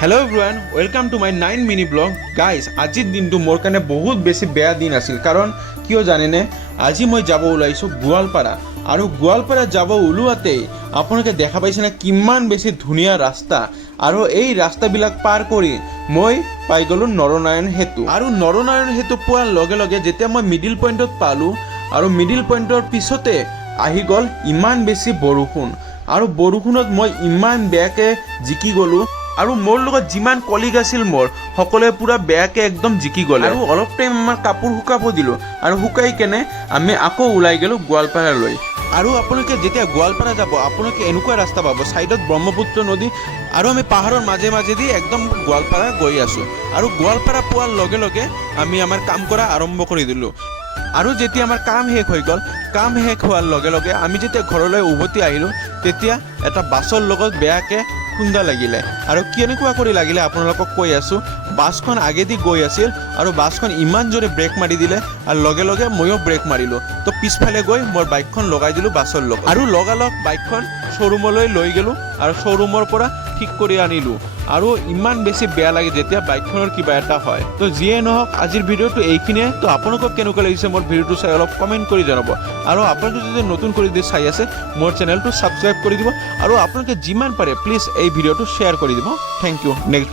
hello everyone welcome to my 9 mini blog guys আজিৰ দিনটো মোৰ কাৰণে বহুত বেছি বেয়া দিন আছিল কাৰণ কিয় জানেনে আজি মই যাব ওলাইছো গোৱালপাৰা আৰু গোৱালপাৰা যাব ওলোৱাতেই আপোনালোকে দেখা পাইছে না কিমান বেছি ধুনীয়া ৰাস্তা আৰু এই ৰাস্তাবিলাক পাৰ কৰি মই পাই গলো নৰনাৰায়ণ সেতু আৰু নৰনাৰায়ণ সেতু পোৱাৰ লগে লগে যেতিয়া মই মিডিল পইণ্টত পালো আৰু মিডিল পইণ্টৰ পিছতে আহি গল ইমান বেছি বৰষুণ আৰু বৰষুণত মই ইমান বেয়াকে জিকি গলো আৰু মোৰ লগত যিমান কলিগ আছিল মোৰ সকলোৱে পুৰা বেয়াকে একদম জিকি গ'লে আৰু অলপ টাইম আমাৰ কাপোৰ শুকাব দিলোঁ আৰু শুকাই কেনে আমি আকৌ ওলাই গ'লোঁ গোৱালপাৰালৈ আৰু আপোনালোকে যেতিয়া গোৱালপাৰা যাব আপোনালোকে এনেকুৱা ৰাস্তা পাব ছাইডত ব্ৰহ্মপুত্ৰ নদী আৰু আমি পাহাৰৰ মাজে মাজেদি একদম গোৱালপাৰা গৈ আছোঁ আৰু গোৱালপাৰা পোৱাৰ লগে লগে আমি আমাৰ কাম কৰা আৰম্ভ কৰি দিলোঁ আৰু যেতিয়া আমাৰ কাম শেষ হৈ গ'ল কাম শেষ হোৱাৰ লগে লগে আমি যেতিয়া ঘৰলৈ উভতি আহিলোঁ তেতিয়া এটা বাছৰ লগত বেয়াকে খুন্দা লাগিলে আৰু কেনেকুৱা কৰি লাগিলে আপোনালোকক কৈ আছোঁ বাছখন আগেদি গৈ আছিল আৰু বাছখন ইমান জোৰে ব্ৰেক মাৰি দিলে আৰু লগে লগে ময়ো ব্ৰেক মাৰিলোঁ তো পিছফালে গৈ মোৰ বাইকখন লগাই দিলোঁ বাছৰ লগত আৰু লগালগ বাইকখন শ্ব'ৰুমলৈ লৈ গ'লোঁ আৰু শ্ব'ৰুমৰ পৰা ঠিক কৰি আনিলোঁ আৰু ইমান বেছি বেয়া লাগে যেতিয়া বাইকখনৰ কিবা এটা হয় তো যিয়ে নহওক আজিৰ ভিডিঅ'টো এইখিনিয়ে তো আপোনালোকক কেনেকুৱা লাগিছে মোৰ ভিডিঅ'টো চাই অলপ কমেণ্ট কৰি জনাব আৰু আপোনালোকে যদি নতুন কৰি চাই আছে মোৰ চেনেলটো ছাবস্ক্ৰাইব কৰি দিব আৰু আপোনালোকে যিমান পাৰে প্লিজ এই ভিডিঅ'টো শ্বেয়াৰ কৰি দিব থেংক ইউ নেক্সট